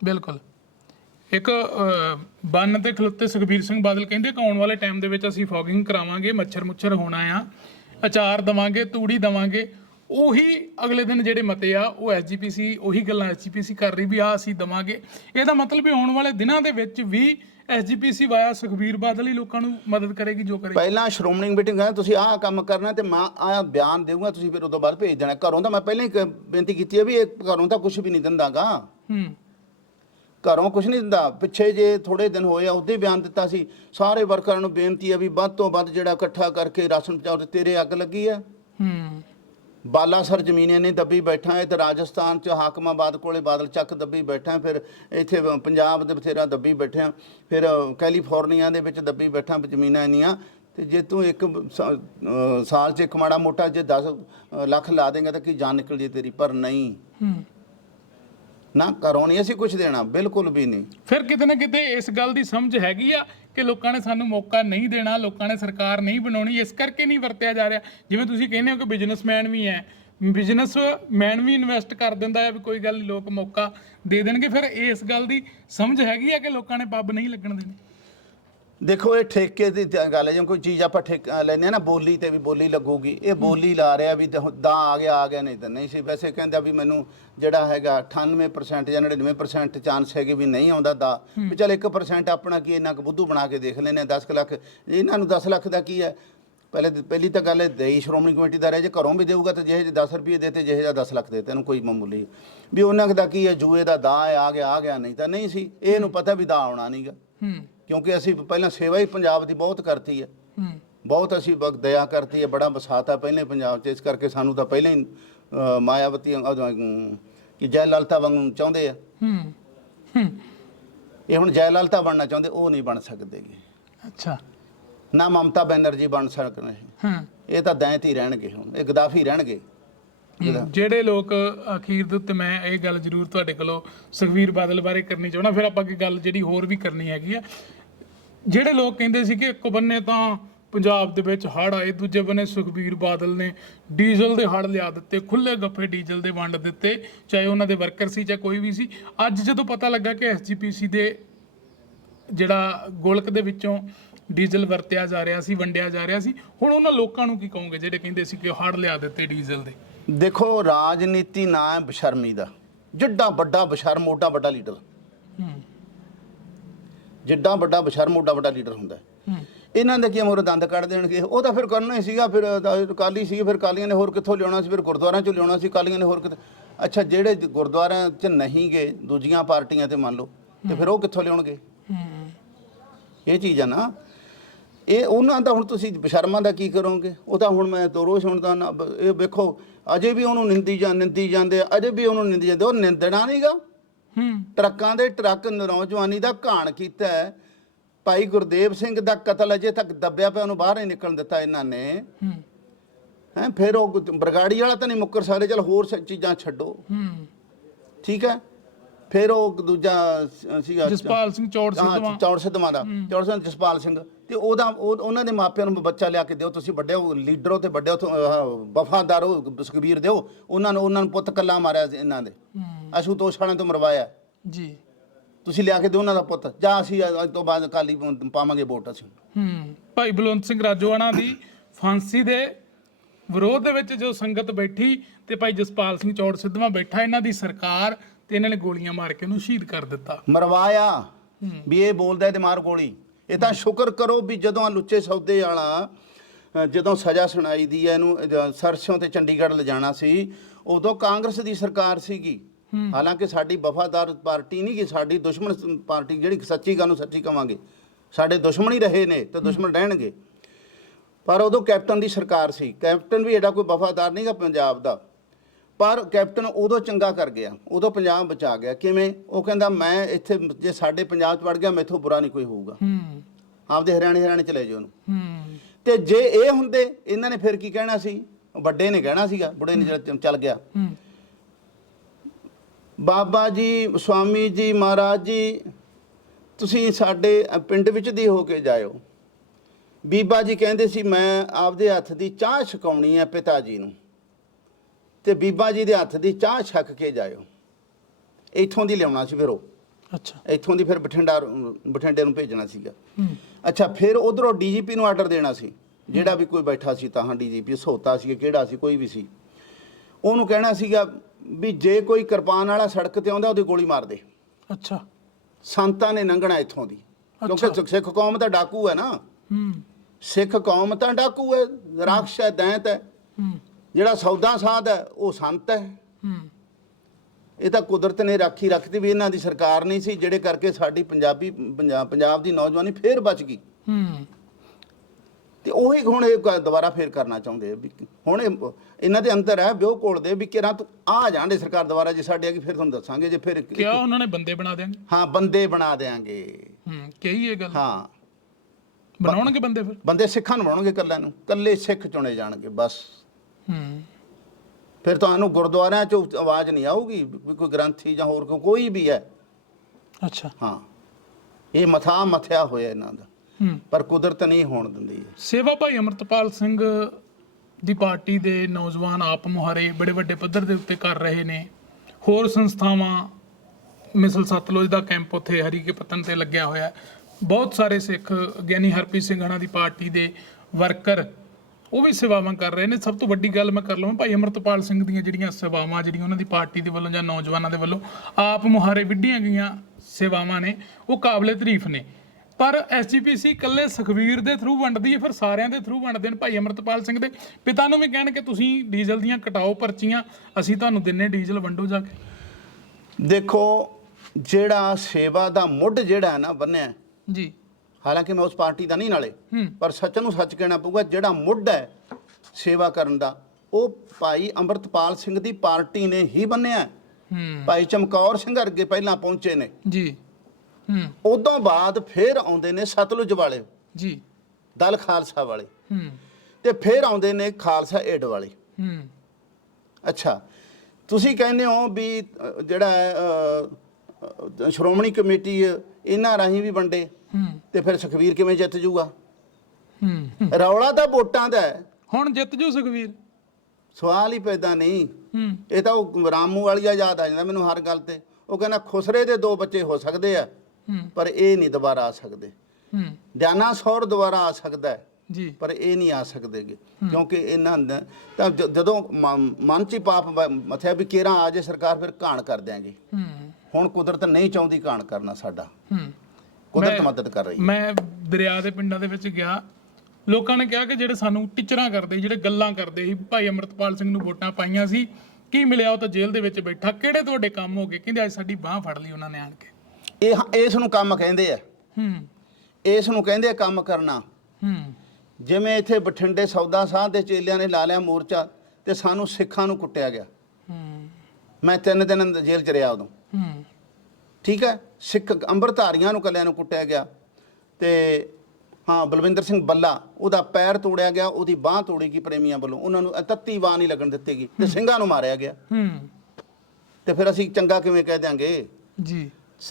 ਬਿਲਕੁਲ। ਇੱਕ ਅਹ, ਬੰਨ ਤੇ ਖਲੋਤੇ ਸੁਖਬੀਰ ਸਿੰਘ ਬਾਦਲ ਕਹਿੰਦੇ ਕਿ ਆਉਣ ਵਾਲੇ ਟਾਈਮ ਦੇ ਵਿੱਚ ਅਸੀਂ ਫੌਗਿੰਗ ਕਰਾਵਾਂਗੇ ਮੱਛਰ ਮੁੱਛਰ ਹੋਣਾ ਆ। ਅਚਾਰ ਦਵਾਂਗੇ ਤੂੜੀ ਦਵਾਂਗੇ ਉਹੀ ਅਗਲੇ ਦਿਨ ਜਿਹੜੇ ਮਤੇ ਆ ਉਹ ਐਸਜੀਪੀਸੀ ਉਹੀ ਗੱਲਾਂ ਐਸਜੀਪੀਸੀ ਕਰ ਰਹੀ ਵੀ ਆ ਅਸੀਂ ਦਵਾਂਗੇ। ਇਹਦਾ ਮਤਲਬ ਵੀ ਆਉਣ ਵਾਲੇ ਦਿਨਾਂ ਦੇ ਵਿੱਚ ਵੀ ਐਸਜੀਪੀਸੀ ਵਾਇਆ ਸੁਖਬੀਰ ਬਾਦਲ ਹੀ ਲੋਕਾਂ ਨੂੰ ਮਦਦ ਕਰੇਗੀ ਜੋ ਕਰੇਗੀ। ਪਹਿਲਾਂ ਸ਼੍ਰੋਮਣੀ ਮੀਟਿੰਗ ਹੈ ਤੁਸੀਂ ਆਹ ਕੰਮ ਕਰਨਾ ਤੇ ਮੈਂ ਆਹ ਬਿਆਨ ਦੇਊਂਗਾ ਤੁਸੀਂ ਫਿਰ ਉਦੋਂ ਬਾਅਦ ਭੇਜ ਦੇਣਾ। ਘਰੋਂ ਤਾਂ ਮੈਂ ਪਹਿਲਾਂ ਹੀ ਕ- ਬੇਨਤੀ ਕੀਤੀ ਹੈ ਵੀ ਇਹ ਘਰੋਂ ਤਾਂ ਕੁਝ ਵੀ ਨਹੀਂ ਦਿੰਦਾਗਾ। ਹੂੰ। ਘਰੋਂ ਕੁਝ ਨਹੀਂ ਦਿੰਦਾ। ਪਿੱਛੇ ਜੇ ਥੋੜੇ ਦਿਨ ਹੋਏ ਆ ਉਹਦੇ ਬਿਆਨ ਦਿੱਤਾ ਸੀ। ਸਾਰੇ ਵਰਕਰਾਂ ਨੂੰ ਬੇਨਤੀ ਹੈ ਵੀ ਵੱਧ ਤੋਂ ਵੱਧ ਜਿਹੜਾ ਇਕੱਠਾ ਕਰਕੇ ਰਾਸ਼ਨ ਪਹੁੰਚਾਓ ਤੇ ਤੇਰੇ ਅੱਗ ਲੱਗੀ ਆ। ਹੂੰ। ਬਾਲਾਸਰ ਜ਼ਮੀਨੇ ਨੇ ਦੱਬੀ ਬੈਠਾ ਹੈ ਤੇ ਰਾਜਸਥਾਨ ਚ ਹਾਕਮਾਬਾਦ ਕੋਲੇ ਬਾਦਲ ਚੱਕ ਦੱਬੀ ਬੈਠਾ ਫਿਰ ਇੱਥੇ ਪੰਜਾਬ ਦੇ ਬਥੇਰਾ ਦੱਬੀ ਬੈਠਾ ਫਿਰ ਕੈਲੀਫੋਰਨੀਆ ਦੇ ਵਿੱਚ ਦੱਬੀ ਬੈਠਾ ਜ਼ਮੀਨਾਂ ਇੰਨੀਆਂ। ਤੇ ਜੇ ਤੂੰ ਇੱਕ ਸਾਲ 'ਚ ਇੱਕ ਮਾੜਾ ਮੋਟਾ ਜੇ 10 ਲੱਖ ਲਾ ਦੇਂਗਾ ਤਾਂ ਕੀ ਜਾਨ ਨਿਕਲ ਜੇ ਤੇਰੀ? ਪਰ ਨਹੀਂ। ਹੂੰ। ਨਾ ਘਰੋਂ ਨਹੀਂ ਅਸੀਂ ਕੁਝ ਦੇਣਾ, ਬਿਲਕੁਲ ਵੀ ਨਹੀਂ। ਫਿਰ ਕਿਤੇ ਨਾ ਕਿਤੇ ਇਸ ਗੱਲ ਦੀ ਸਮਝ ਹੈਗੀ ਆ ਕਿ ਲੋਕਾਂ ਨੇ ਸਾਨੂੰ ਮੌਕਾ ਨਹੀਂ ਦੇਣਾ, ਲੋਕਾਂ ਨੇ ਸਰਕਾਰ ਨਹੀਂ ਬਣਾਉਣੀ, ਇਸ ਕਰਕੇ ਨਹੀਂ ਵਰਤਿਆ ਜਾ ਰਿਹਾ। ਜਿਵੇਂ ਤੁਸੀਂ ਕਹਿੰਦੇ ਹੋ ਕਿ ਬਿਜ਼ਨਸਮੈਨ ਵੀ ਹੈ ਬਿਜ਼ਨਸਮੈਨ ਵੀ ਇਨਵੈਸਟ ਕਰ ਦਿੰਦਾ ਹੈ ਵੀ ਕੋਈ ਗੱਲ ਨਹੀਂ ਲੋਕ ਮੌਕਾ ਦੇ ਦੇਣਗੇ। ਫਿਰ ਇਸ ਗੱਲ ਦੀ ਸਮਝ ਹੈਗੀ ਆ ਕਿ ਲੋਕਾਂ ਨੇ ਪੱਬ ਨਹੀਂ ਲੱਗਣ ਦੇਣੇ। ਦੇਖੋ ਇਹ ਠੇਕੇ ਦੀ ਤਾਂ ਗੱਲ ਹੈ ਜਿਵੇਂ ਕੋਈ ਚੀਜ਼ ਆਪਾਂ ਠੇਕਾ ਲੈਂਦੇ ਆ ਨਾ ਬੋਲੀ ਤੇ ਵੀ ਬੋਲੀ ਲੱਗੂਗੀ। ਇਹ ਬੋਲੀ ਲਾ ਰਿਹਾ ਵੀ ਤਾਂ ਦਾ ਆ ਗਿਆ ਆ ਗਿਆ ਨਹੀਂ ਤਾਂ ਨਹੀਂ ਸੀ। ਵੈਸੇ ਕਹਿੰਦਾ ਵੀ ਮੈਨੂੰ ਜਿਹੜਾ ਹੈਗਾ 98% ਜਾਂ 99% ਚਾਂਸ ਹੈਗੇ ਵੀ ਨਹੀਂ ਆਉਂਦਾ ਦਾ ਵੀ ਚਲ 1% ਆਪਣਾ ਕੀ ਇੰਨਾ ਕੁ ਬੁੱਧੂ ਬਣਾ ਕੇ ਦੇਖ ਲੈਨੇ ਆ 10 ਕੁ ਲੱਖ। ਇਹਨਾਂ ਨੂੰ 10 ਲੱਖ ਦਾ ਕੀ ਹੈ? ਪਹਿਲੇ ਪਹਿਲੀ ਤਾਂ ਗੱਲ ਹੈ ਦੇਈ ਸ਼੍ਰੋਮਣੀ ਕਮੇਟੀ ਦਾ ਰਹਿ ਜੇ ਘਰੋਂ ਵੀ ਦੇਊਗਾ ਤਾਂ ਜਿਹੇ 10 ਰੁਪਏ ਦੇਤੇ ਜਿਹੇ ਜਾਂ 10 ਲੱਖ ਦੇਤੇ ਇਹਨੂੰ ਕੋਈ ਮਾਮੂਲੀ। ਵੀ ਉਹਨਾਂ ਦਾ ਕੀ ਹੈ? ਜੂਏ ਦਾ ਦਾ ਆ ਗਿਆ ਆ ਗਿਆ ਨਹੀਂ ਤਾਂ ਨਹੀਂ ਸੀ। ਇਹਨੂੰ ਪਤਾ ਵੀ ਦਾ ਆਉਣਾ ਨਹੀਂਗਾ ਹੂੰ। ਕਿਉਂਕਿ ਅਸੀਂ ਪਹਿਲਾਂ ਸੇਵਾ ਹੀ ਪੰਜਾਬ ਦੀ ਬਹੁਤ ਕਰਤੀ ਹੈ। ਬਹੁਤ ਅਸੀਂ ਦਇਆ ਕਰਤੀ ਹੈ ਬੜਾ ਬਸਾਤਾ ਪਹਿਲੇ ਪੰਜਾਬ 'ਚ। ਇਸ ਕਰਕੇ ਸਾਨੂੰ ਤਾਂ ਪਹਿਲਾਂ ਹੀ ਮਾਇਆਵਤੀ ਕਿ ਜੈ ਲਲਤਾ ਵਾਂਗੂ ਚਾਹੁੰਦੇ ਆ। ਹੂੰ ਇਹ ਹੁਣ ਜੈ ਲਲਤਾ ਬਣਨਾ ਚਾਹੁੰਦੇ ਉਹ ਨਹੀਂ ਬਣ ਸਕਦੇਗੇ ਅੱਛਾ। ਨਾ ਮਮਤਾ ਬੈਨਰਜੀ ਬਣ ਸਕਦੇ ਹੂੰ। ਇਹ ਤਾਂ ਦੈਂਤ ਹੀ ਰਹਿਣਗੇ ਹੁਣ ਇਹ ਗਦਾਫੀ ਰਹਿਣਗੇ। ਜਿਹੜੇ ਲੋਕ ਅਖੀਰ ਦੇ ਉੱਤੇ ਮੈਂ ਇਹ ਗੱਲ ਜ਼ਰੂਰ ਤੁਹਾਡੇ ਕੋਲੋਂ ਸੁਖਵੀਰ ਬਾਦਲ ਬਾਰੇ ਕਰਨੀ ਚਾਹਣਾ ਫਿਰ ਆਪਾਂ ਕੀ ਗੱਲ ਜਿਹੜੀ ਹੋਰ ਵੀ ਕਰਨੀ ਹੈਗੀ ਆ ਜਿਹੜੇ ਲੋਕ ਕਹਿੰਦੇ ਸੀ ਕਿ ਇੱਕ ਬੰਨੇ ਤਾਂ ਪੰਜਾਬ ਦੇ ਵਿੱਚ ਹੜ ਆਏ ਦੂਜੇ ਬੰਨੇ ਸੁਖਬੀਰ ਬਾਦਲ ਨੇ ਡੀਜ਼ਲ ਦੇ ਹੜ ਲਿਆ ਦਿੱਤੇ ਖੁੱਲੇ ਗੱਫੇ ਡੀਜ਼ਲ ਦੇ ਵੰਡ ਦਿੱਤੇ ਚਾਹੇ ਉਹਨਾਂ ਦੇ ਵਰਕਰ ਸੀ ਚਾਹੇ ਕੋਈ ਵੀ ਸੀ। ਅੱਜ ਜਦੋਂ ਪਤਾ ਲੱਗਾ ਕਿ ਐਸਜੀਪੀਸੀ ਦੇ ਜਿਹੜਾ ਗੋਲਕ ਦੇ ਵਿੱਚੋਂ ਡੀਜ਼ਲ ਵਰਤਿਆ ਜਾ ਰਿਹਾ ਸੀ ਵੰਡਿਆ ਜਾ ਰਿਹਾ ਸੀ ਹੁਣ ਉਹਨਾਂ ਲੋਕਾਂ ਨੂੰ ਕੀ ਕਹੋਗੇ ਜਿਹੜੇ ਕਹਿੰਦੇ ਸੀ ਕਿ ਹੜ ਲਿਆ ਦਿੱਤੇ ਡੀਜ਼ਲ ਦੇ? ਦੇਖੋ ਰਾਜਨੀਤੀ ਨਾ ਹੈ ਬਸ਼ਰਮੀ ਦਾ। ਜਿੱਡਾ ਵੱਡਾ ਬਸ਼ਰਮ ਓਡਾ ਵੱਡਾ ਲੀਡਰ। ਹੂੰ। ਜਿੱਡਾ ਵੱਡਾ ਬਸ਼ਰਮ ਓਡਾ ਵੱਡਾ ਲੀਡਰ ਹੁੰਦਾ ਹੈ। ਇਹਨਾਂ ਦੇ ਕੀ ਮੋਰ ਦੰਦ ਕੱਢ ਦੇਣਗੇ। ਉਹ ਤਾਂ ਫਿਰ ਕਰਨਾ ਹੀ ਸੀਗਾ ਫਿਰ ਕਾਲੀ ਸੀ ਫਿਰ ਕਾਲੀਆਂ ਨੇ ਹੋਰ ਕਿੱਥੋਂ ਲਿਆਉਣਾ ਸੀ ਫਿਰ ਗੁਰਦੁਆਰਿਆਂ ਚੋਂ ਲਿਆਉਣਾ ਸੀ ਕਾਲੀਆਂ ਨੇ ਹੋਰ ਕਿਤੇ ਅੱਛਾ ਜਿਹੜੇ ਗੁਰਦੁਆਰਿਆਂ 'ਚ ਨਹੀਂ ਗਏ ਦੂਜੀਆਂ ਪਾਰਟੀਆਂ ਤੇ ਮੰਨ ਲਓ ਤੇ ਫਿਰ ਉਹ ਕਿੱਥੋਂ ਲਿਆਉਣਗੇ? ਇਹ ਚੀਜ਼ ਆ ਨਾ। ਇਹ ਉਹਨਾਂ ਦਾ ਹੁਣ ਤੁਸੀਂ ਬਸ਼ਰਮਾਂ ਦਾ ਕੀ ਕਰੋਗੇ? ਉਹ ਤਾਂ ਹੁਣ ਮੈਂ ਤੋਂ ਰੋਜ਼ ਸੁਣਦਾ ਨਾ ਇਹ ਵੇਖੋ ਅਜੇ ਵੀ ਉਹਨੂੰ ਨਿੰਦੀ ਜਾਂ ਨਿੰਦੀ ਜਾਂਦੇ ਅਜੇ ਵੀ ਉਹਨੂੰ ਨਿੰਦੀ ਜਾਂਦੇ ਉਹ ਨਿੰਦਣਾ ਨਹੀਂਗਾ ਟਰੱਕਾਂ ਦੇ ਟਰੱਕ ਨੌਜਵਾਨੀ ਦਾ ਘਾਣ ਕੀਤਾ ਹੈ। ਭਾਈ ਗੁਰਦੇਵ ਸਿੰਘ ਦਾ ਕਤਲ ਅਜੇ ਤੱਕ ਦੱਬਿਆ ਪਿਆ ਉਹਨੂੰ ਬਾਹਰ ਨਹੀਂ ਨਿਕਲਣ ਦਿੱਤਾ ਇਹਨਾਂ ਨੇ। ਹੂੰ। ਹੈ ਫਿਰ ਉਹ ਬਰਗਾੜੀ ਵਾਲਾ ਤਾਂ ਨਹੀਂ ਮੁੱਕਰ ਸਕਦੇ ਚਲ ਹੋਰ ਚੀਜ਼ਾਂ ਛੱਡੋ। ਹੂੰ। ਠੀਕ ਹੈ? ਫਿਰ ਉਹ ਦੂਜਾ ਸੀਗਾ ਜਸਪਾਲ ਸਿੰਘ ਚੌੜ ਸਿੱਧਵਾਂ। ਚੌੜ ਸਿੱਧਵਾਂ ਦਾ। ਚੌੜ ਸਿੰਘ ਜਸਪਾਲ ਸਿੰਘ। ਤੇ ਉਹਦਾ ਉਹ- ਉਹਨਾਂ ਦੇ ਮਾਪਿਆਂ ਨੂੰ ਬੱਚਾ ਲਿਆ ਕੇ ਦਿਓ ਤੁਸੀਂ ਵੱਡੇ ਲੀਡਰ ਹੋ ਤੇ ਵੱਡੇ ਵਫਾਦਾਰ ਹੋ ਸੁਖਬੀਰ ਦਿਓ। ਉਹਨਾਂ ਨੂੰ ਉਹਨਾਂ ਨੂੰ ਪੁੱਤ ਕੱਲਾ ਮਾਰਿਆ ਇਹਨਾਂ ਦੇ। ਹੂੰ ਅਸ਼ੂਤੋਸ਼ ਵਾਲਿਆਂ ਤੋਂ ਮਰਵਾਇਆ। ਜੀ। ਤੁਸੀਂ ਲਿਆ ਕੇ ਦਿਓ ਉਹਨਾਂ ਦਾ ਪੁੱਤ ਜਾਂ ਅਸੀਂ ਅੱਜ ਤੋਂ ਬਾਅਦ ਕਾਲੀ ਪਾਵਾਂਗੇ ਵੋਟ ਅਸੀਂ। ਹੂੰ ਭਾਈ ਬਲਵੰਤ ਸਿੰਘ ਰਾਜੋਆਣਾ ਦੀ ਫਾਂਸੀ ਦੇ ਵਿਰੋਧ ਦੇ ਵਿੱਚ ਜੋ ਸੰਗਤ ਬੈਠੀ ਤੇ ਭਾਈ ਜਸਪਾਲ ਸਿੰਘ ਚੌੜ ਸਿੱਧਵਾਂ ਬੈਠਾ ਇਹਨਾਂ ਦੀ ਸਰਕਾਰ ਤੇ ਇਹਨਾਂ ਨੇ ਗੋਲੀਆਂ ਮਾਰ ਕੇ ਉਹਨੂੰ ਸ਼ਹੀਦ ਕਰ ਦਿੱਤਾ। ਮਰਵਾਇਆ। ਵੀ ਇਹ ਬੋਲਦਾ ਤੇ ਮਾਰ ਗੋਲੀ। ਇਹ ਤਾਂ ਸ਼ੁਕਰ ਕਰੋ ਵੀ ਜਦੋਂ ਆਹ ਲੁੱਚੇ ਸੌਦੇ ਵਾਲਾ ਜਦੋਂ ਸਜ਼ਾ ਸੁਣਾਈ ਦੀ ਹੈ ਇਹਨੂੰ ਅ, ਸਰਸੋਂ ਤੇ ਚੰਡੀਗੜ੍ਹ ਲਿਜਾਣਾ ਸੀ ਉਦੋਂ ਕਾਂਗਰਸ ਦੀ ਸਰਕਾਰ ਸੀਗੀ। ਹਾਲਾਂਕਿ ਸਾਡੀ ਵਫਾਦਾਰ ਪਾਰਟੀ ਨਹੀਂ ਕਿ ਸਾਡੀ ਦੁਸ਼ਮਣ ਪਾਰਟੀ ਜਿਹੜੀ ਸੱਚੀ ਗੱਲ ਨੂੰ ਸੱਚੀ ਕਵਾਂਗੇ। ਸਾਡੇ ਦੁਸ਼ਮਣ ਹੀ ਰਹੇ ਨੇ ਤੇ ਦੁਸ਼ਮਣ ਰਹਿਣਗੇ। ਪਰ ਉਦੋਂ ਕੈਪਟਨ ਦੀ ਸਰਕਾਰ ਸੀ। ਕੈਪਟਨ ਵੀ ਐਡਾ ਕੋਈ ਵਫਾਦਾਰ ਨਹੀਂਗਾ ਪੰਜਾਬ ਦਾ। ਪਰ ਕੈਪਟਨ ਉਦੋਂ ਚੰਗਾ ਕਰ ਗਿਆ। ਉਦੋਂ ਪੰਜਾਬ ਬਚਾ ਗਿਆ। ਕਿਵੇਂ? ਉਹ ਕਹਿੰਦਾ ਮੈਂ ਇੱਥੇ ਜੇ ਸਾਡੇ ਪੰਜਾਬ 'ਚ ਵੜ ਗਿਆ ਮੈਥੋਂ ਬੁਰਾ ਨਹੀਂ ਕੋਈ ਹੋਊਗਾ। ਹੂੰ। ਆਪਦੇ ਹਰਿਆਣੇ ਹਰਿਆਣੇ ਚਲੇ ਜਾਓ ਉਹਨੂੰ। ਹੂੰ। ਤੇ ਜੇ ਇਹ ਹੁੰਦੇ ਇਹਨਾਂ ਨੇ ਫਿਰ ਕੀ ਕਹਿਣਾ ਸੀ? ਵੱਡੇ ਨੇ ਕਹਿਣਾ ਸੀਗਾ। ਬੁੜੇ ਨੇ ਜਿਹੜਾ ਚੱਲ ਗਿਆ। ਹੂੰ। ਬਾਬਾ ਜੀ ਸਵਾਮੀ ਜੀ ਮਹਾਰਾਜ ਜੀ ਤੁਸੀਂ ਸਾਡੇ ਪਿੰਡ ਵਿੱਚ ਦੀ ਹੋ ਕੇ ਜਾਇਓ। ਬੀਬਾ ਜੀ ਕਹਿੰਦੇ ਸੀ ਮੈਂ ਆਪਦੇ ਹੱਥ ਦੀ ਚਾਹ ਛਕਾਉਣੀ ਹੈ ਪਿਤਾ ਜੀ ਨੂੰ। ਤੇ ਬੀਬਾ ਜੀ ਦੇ ਹੱਥ ਦੀ ਚਾਹ ਛਕ ਕੇ ਜਾਇਓ। ਇੱਥੋਂ ਦੀ ਲਿਆਉਣਾ ਸੀ ਫਿਰ ਉਹ। ਅੱਛਾ। ਇੱਥੋਂ ਦੀ ਫਿਰ ਬਠਿੰਡਾ ਬਠਿੰਡੇ ਨੂੰ ਭੇਜਣਾ ਸੀਗਾ। ਅੱਛਾ ਫਿਰ ਉਧਰੋਂ ਡੀਜੀਪੀ ਨੂੰ ਆਰਡਰ ਦੇਣਾ ਸੀ। ਜਿਹੜਾ ਵੀ ਕੋਈ ਬੈਠਾ ਸੀ ਤਾਂ ਡੀਜੀਪੀ ਸੋਤਾ ਸੀ ਕਿਹੜਾ ਸੀ ਕੋਈ ਵੀ ਸੀ। ਉਹਨੂੰ ਕਹਿਣਾ ਸੀਗਾ ਵੀ ਜੇ ਕੋਈ ਕਿਰਪਾਨ ਵਾਲਾ ਸੜਕ ਤੇ ਆਉਂਦਾ ਉਹਦੀ ਗੋਲੀ ਮਾਰ ਦੇ। ਅੱਛਾ। ਸੰਤਾਂ ਨੇ ਲੰਘਣਾ ਇੱਥੋਂ ਦੀ। ਕਿਉਂਕਿ। ਸਿੱਖ- ਕੌਮ ਤਾਂ ਡਾਕੂ ਹੈ ਨਾ। ਹੂੰ। ਸਿੱਖ ਕੌਮ ਤਾਂ ਡਾਕੂ ਹੈ ਰਾਖਸ਼ ਹੈ ਦੈਂਤ ਹੈ। ਹੂੰ। ਜਿਹੜਾ ਸੌਦਾ ਸਾਧ ਹੈ ਉਹ ਸੰਤ ਹੈ। ਹੂੰ। ਇਹ ਤਾਂ ਕੁਦਰਤ ਨੇ ਰਾਖੀ ਰੱਖਦੀ ਵੀ ਇਹਨਾਂ ਦੀ ਸਰਕਾਰ ਨਹੀਂ ਸੀ ਜਿਹੜੇ ਕਰਕੇ ਸਾਡੀ ਪੰਜਾਬੀ ਪੰਜਾਬ ਪੰਜਾਬ ਦੀ ਨੌਜਵਾਨੀ ਫੇਰ ਬਚ ਗਈ। ਹੂੰ। ਤੇ ਉਹੀ ਹੁਣ ਇਹ ਕ- ਦੁਬਾਰਾ ਫੇਰ ਕਰਨਾ ਚਾਹੁੰਦੇ ਆ ਵੀ ਹੁਣ ਇਹ- ਇਹਨਾਂ ਦੇ ਅੰਦਰ ਹੈ ਵਿਓ ਕੋਲ ਦੇ ਵੀ ਕਿਰਾਂ ਤੂੰ ਆ ਜਾਂਦੇ ਸਰਕਾਰ ਦੁਬਾਰਾ ਜੇ ਸਾਡੇ ਆ ਫਿਰ ਤੁਹਾਨੂੰ ਦੱਸਾਂਗੇ ਜੇ ਫਿਰ ਕਿਆ ਉਹਨਾਂ ਨੇ ਬੰਦੇ ਬਣਾ ਦੇਣਗੇ ਹਾਂ ਬੰਦੇ ਬਣਾ ਦੇਾਂਗੇ ਹੂੰ ਕਹੀ ਇਹ ਗੱਲ? ਹਾਂ। ਬਣਾਉਣਗੇ ਬੰਦੇ ਫਿਰ? ਬੰਦੇ ਸਿੱਖਾਂ ਨੂੰ ਬਣਾਉਣਗੇ ਕੱਲਿਆਂ ਨੂੰ। ਕੱਲੇ ਸਿੱਖ ਚੁਣੇ ਜਾਣਗੇ ਬਸ। ਹੂੰ। ਫਿਰ ਤੁਹਾਨੂੰ ਗੁਰਦੁਆਰਿਆਂ 'ਚ ਆਵਾਜ਼ ਨਹੀਂ ਆਊਗੀ ਵੀ ਕੋਈ ਗ੍ਰੰਥੀ ਜਾਂ ਹੋਰ ਕੋਈ- ਕੋਈ ਵੀ ਹੈ। ਅੱਛਾ। ਹਾਂ। ਇਹ ਮਥਾ ਮਥਿਆ ਹੋਇਆ ਇਹਨਾਂ ਦਾ। ਪਰ ਕੁਦਰਤ ਨਹੀਂ ਹੋਣ ਦਿੰਦੀ। ਸੇਵਾ ਭਾਈ ਅਮਰਤਪਾਲ ਸਿੰਘ ਦੀ ਪਾਰਟੀ ਦੇ ਨੌਜਵਾਨ ਆਪ ਮੁਹਾਰੇ ਬੜੇ ਵੱਡੇ ਪੱਧਰ ਦੇ ਉੱਤੇ ਕਰ ਰਹੇ ਨੇ। ਹੋਰ ਸੰਸਥਾਵਾਂ, ਮਿਸਲ ਸਤਲੁਜ ਦਾ ਕੈਂਪ ਉੱਥੇ ਹਰੀ ਕੇ ਪਤਨ ਤੇ ਲੱਗਿਆ ਹੋਇਆ ਬਹੁਤ ਸਾਰੇ ਸਿੱਖ ਗਿਆਨੀ ਹਰਪ੍ਰੀਤ ਸਿੰਘ ਹਣਾ ਦੀ ਪਾਰਟੀ ਦੇ ਵਰਕਰ, ਉਹ ਵੀ ਸੇਵਾਵਾਂ ਕਰ ਰਹੇ ਨੇ। ਸਭ ਤੋਂ ਵੱਡੀ ਗੱਲ ਮੈਂ ਕਰ ਲਵਾਂ ਭਾਈ ਅਮਰਤਪਾਲ ਸਿੰਘ ਦੀਆਂ ਜਿਹੜੀਆਂ ਸੇਵਾਵਾਂ, ਜਿਹੜੀਆਂ ਉਹਨਾਂ ਦੀ ਪਾਰਟੀ ਦੇ ਵੱਲੋਂ ਜਾਂ ਨੌਜਵਾਨਾਂ ਦੇ ਵੱਲੋਂ ਆਪ ਮੁਹਾਰੇ ਵਿੱਢੀਆਂ ਗਈਆਂ ਸੇਵਾਵਾਂ ਨੇ, ਉਹ ਕਾਬਲੇ ਤਾਰੀਫ ਨੇ। ਪਰ ਐਸਜੀਪੀਸੀ ਇਕੱਲੇ ਸੁਖਵੀਰ ਦੇ ਥਰੂ ਵੰਡਦੀ ਹੈ ਫਿਰ ਸਾਰਿਆਂ ਦੇ ਥਰੂ ਵੰਡਦੇ ਨੇ ਭਾਈ ਅਮਰਤਪਾਲ ਸਿੰਘ ਦੇ। ਪਿਤਾ ਨੂੰ ਵੀ ਕਹਿਣ ਕਿ ਤੁਸੀਂ ਡੀਜ਼ਲ ਦੀਆਂ ਕਟਾਓ ਪਰਚੀਆਂ ਅਸੀਂ ਤੁਹਾਨੂੰ ਦਿੰਨੇ ਡੀਜ਼ਲ ਵੰਡੋ ਜਾ ਕੇ। ਦੇਖੋ ਜਿਹੜਾ ਸੇਵਾ ਦਾ ਮੁੱਢ ਜਿਹੜਾ ਹੈ ਨਾ ਬੰਨਿਆ ਜੀ। ਹਾਲਾਂਕਿ ਮੈਂ ਉਸ ਪਾਰਟੀ ਦਾ ਨਹੀਂ ਨਾਲੇ ਪਰ ਸੱਚ ਨੂੰ ਸੱਚ ਕਹਿਣਾ ਪਊਗਾ ਜਿਹੜਾ ਮੁੱਢ ਹੈ ਸੇਵਾ ਕਰਨ ਦਾ ਉਹ ਭਾਈ ਅੰਮ੍ਰਿਤਪਾਲ ਸਿੰਘ ਦੀ ਪਾਰਟੀ ਨੇ ਹੀ ਬੰਨਿਆ ਭਾਈ ਚਮਕੌਰ ਸਿੰਘ ਅੱਗੇ ਪਹਿਲਾਂ ਪਹੁੰਚੇ ਨੇ। ਜੀ। ਹੂੰ। ਉਦੋਂ ਬਾਅਦ ਫਿਰ ਆਉਂਦੇ ਨੇ ਸਤਲੁਜ ਵਾਲੇ। ਜੀ। ਦਲ ਖਾਲਸਾ ਵਾਲੇ। ਹੂੰ। ਤੇ ਫਿਰ ਆਉਂਦੇ ਨੇ ਖਾਲਸਾ ਏਡ ਵਾਲੇ। ਹੂੰ। ਅੱਛਾ। ਤੁਸੀਂ ਕਹਿੰਦੇ ਹੋ ਵੀ ਜਿਹੜਾ ਸ਼੍ਰੋਮਣੀ ਕਮੇਟੀ ਇਹਨਾਂ ਰਾਹੀਂ ਵੀ ਵੰਡੇ। ਹੂੰ। ਤੇ ਫਿਰ ਸੁਖਵੀਰ ਕਿਵੇਂ ਜਿੱਤ ਜੂਗਾ? ਹੂੰ। ਰੌਲਾ ਤਾਂ ਵੋਟਾਂ ਦਾ ਹੈ। ਹੁਣ ਜਿੱਤ ਜੂ ਸੁਖਵੀਰ ਸਵਾਲ ਹੀ ਪੈਦਾ ਨਹੀਂ। ਹੂੰ। ਇਹ ਤਾਂ ਉਹ ਰਾਮੂ ਵਾਲੀਆ ਯਾਦ ਆ ਜਾਂਦਾ ਮੈਨੂੰ ਹਰ ਗੱਲ ਤੇ। ਉਹ ਕਹਿੰਦਾ ਖੁਸਰੇ ਦੇ ਦੋ ਬੱਚੇ ਹੋ ਸਕਦੇ ਆ। ਪਰ ਇਹ ਨਹੀਂ ਦੁਬਾਰਾ ਆ ਸਕਦੇ। ਹੂੰ। ਡਾਇਨਾਸੌਰ ਦੁਬਾਰਾ ਆ ਸਕਦਾ ਹੈ ਜੀ। ਪਰ ਇਹ ਨਹੀਂ ਆ ਸਕਦੇਗੇ ਕਿਉਂਕਿ ਇਹਨਾਂ ਦਾ ਤਾਂ ਜਦੋਂ ਮਨ ਚ ਪਾਪ ਮਥਿਆ ਵੀ ਕੇਰਾ ਆ ਜੇ ਸਰਕਾਰ ਫਿਰ ਘਾਣ ਕਰ ਦਿਆਂਗੇ। ਹੂੰ। ਹੁਣ ਕੁਦਰਤ ਨਹੀਂ ਚਾਹੁੰਦੀ ਘਾਣ ਕਰਨਾ ਸਾਡਾ। ਹੂੰ। ਕੁਦਰਤ ਮਦਦ ਕਰ ਰਹੀ ਹੈ। ਮੈਂ ਦਰਿਆ ਦੇ ਪਿੰਡਾਂ ਦੇ ਵਿੱਚ ਗਿਆ। ਲੋਕਾਂ ਨੇ ਕਿਹਾ ਕਿ ਜਿਹੜੇ ਸਾਨੂੰ ਟੀਚਰਾਂ ਕਰਦੇ ਜਿਹੜੇ ਗੱਲਾਂ ਕਰਦੇ ਸੀ ਭਾਈ ਅਮਰਤਪਾਲ ਸਿੰਘ ਨੂੰ ਵੋਟਾਂ ਪਾਈਆਂ ਸੀ ਕੀ ਮਿਲਿਆ ਉਹ ਤਾਂ ਜੇਲ੍ਹ ਦੇ ਵਿੱਚ ਬੈਠਾ ਕਿਹੜੇ ਤੁਹਾਡੇ ਕੰਮ ਹੋ ਗਏ? ਕਹਿੰਦੇ ਅੱਜ ਸਾਡੀ ਬਾਹ ਫੜ ਲਈ ਉਹਨਾਂ ਨੇ ਆਣ ਕੇ। ਇਹ ਇਸ ਨੂੰ ਕੰਮ ਕਹਿੰਦੇ ਆ। ਹੂੰ। ਇਸ ਨੂੰ ਕਹਿੰਦੇ ਆ ਕੰਮ ਕਰਨਾ। ਹੂੰ। ਜਿਵੇਂ ਇੱਥੇ ਬਠਿੰਡੇ ਸੌਦਾ ਸਾਹ ਦੇ ਚੇਲਿਆਂ ਨੇ ਲਾ ਲਿਆ ਮੋਰਚਾ ਤੇ ਸਾਨੂੰ ਸਿੱਖਾਂ ਨੂੰ ਕੁੱਟਿਆ ਗਿਆ। ਹੂੰ। ਮੈਂ ਤਿੰਨ ਦਿਨ ਜੇਲ੍ਹ ਚ ਰਿਹਾ ਉਦੋਂ। ਹੂੰ। ਠੀਕ ਹੈ? ਸਿੱਖ ਅੰਮ੍ਰਿਤਧਾਰੀਆਂ ਨੂੰ ਕੱਲਿਆਂ ਨੂੰ ਕੁੱਟਿਆ ਗਿਆ ਤੇ ਹਾਂ ਬਲਵਿੰਦਰ ਸਿੰਘ ਬੱਲਾ ਉਹਦਾ ਪੈਰ ਤੋੜਿਆ ਗਿਆ ਉਹਦੀ ਬਾਹ ਤੋੜੀ ਗਈ ਪ੍ਰੇਮੀਆਂ ਵੱਲੋਂ। ਉਹਨਾਂ ਨੂੰ ਤੱਤੀ ਬਾਹ ਨਹੀਂ ਲੱਗਣ ਦਿੱਤੀ ਗਈ ਤੇ ਸਿੰਘਾਂ ਨੂੰ ਮਾਰਿਆ ਗਿਆ। ਹੂੰ। ਤੇ ਫਿਰ ਅਸੀਂ ਚੰਗਾ ਕਿਵੇਂ ਕਹਿ ਦਿਆਂਗੇ? ਜੀ।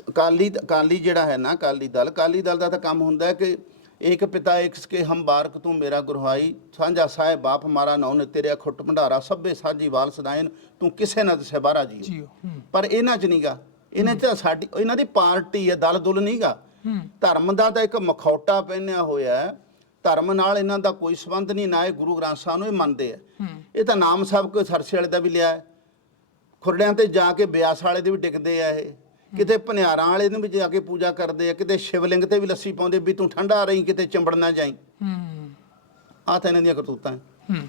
ਅਕਾਲੀ ਅਕਾਲੀ ਜਿਹੜਾ ਹੈ ਨਾ ਅਕਾਲੀ ਦਲ ਅਕਾਲੀ ਦਲ ਦਾ ਤਾਂ ਕੰਮ ਹੁੰਦਾ ਹੈ ਕਿ ਏਕ ਪਿਤਾ ਏਕ ਸਕੇ ਹਮ ਬਾਰਕ ਤੂੰ ਮੇਰਾ ਗੁਰਹਾਈ ਸਾਂਝਾ ਸਾਹਿਬ ਬਾਪ ਮਾਰਾ ਨੌ ਨੇ ਤੇਰੇ ਖੁੱਟ ਭੰਡਾਰਾ ਸਭੇ ਸਾਜੀ ਵਾਲ ਸਦਾਇਨ ਤੂੰ ਕਿਸੇ ਨਾ ਦਸੇ ਬਾਰਾ ਜੀਓ ਪਰ ਇਹਨਾਂ 'ਚ ਨਹੀਂਗਾ ਇਹਨਾਂ 'ਚ ਸਾਡੀ ਇਹਨਾਂ ਦੀ ਪਾਰਟੀ ਹੈ ਦਲ ਦੁਲ ਨਹੀਂਗਾ ਧਰਮ ਦਾ ਤਾਂ ਇੱਕ ਮਖੌਟਾ ਪਹਿਨਿਆ ਹੋਇਆ ਹੈ। ਧਰਮ ਨਾਲ ਇਹਨਾਂ ਦਾ ਕੋਈ ਸੰਬੰਧ ਨਹੀਂ ਨਾ ਇਹ ਗੁਰੂ ਗ੍ਰੰਥ ਸਾਹਿਬ ਨੂੰ ਇਹ ਮੰਨਦੇ ਆ। ਹੂੰ। ਇਹ ਤਾਂ ਨਾਮ ਸਭ ਕੋਈ ਸਰਸੇ ਵਾਲੇ ਦਾ ਵੀ ਲਿਆ ਖੁਰੜਿਆਂ ਤੇ ਜਾ ਕੇ ਬਿਆਸ ਵਾਲੇ ਦੇ ਵੀ ਟਿਕਦੇ ਆ ਇਹ। ਕਿਤੇ ਭਨਿਆਰਾਂ ਵਾਲੇ ਨੂੰ ਵੀ ਜਾ ਕੇ ਪੂਜਾ ਕਰਦੇ ਆ ਕਿਤੇ ਸ਼ਿਵਲਿੰਗ ਤੇ ਵੀ ਲੱਸੀ ਪਾਉਂਦੇ ਵੀ ਤੂੰ ਠੰਡਾ ਰਹੀ ਕਿਤੇ ਚੰਬੜ ਨਾ ਜਾਈ। ਹੂੰ। ਆਹ ਤਾਂ ਇਹਨਾਂ ਦੀਆਂ ਕਰਤੂਤਾਂ ਹੈ ਹੂੰ।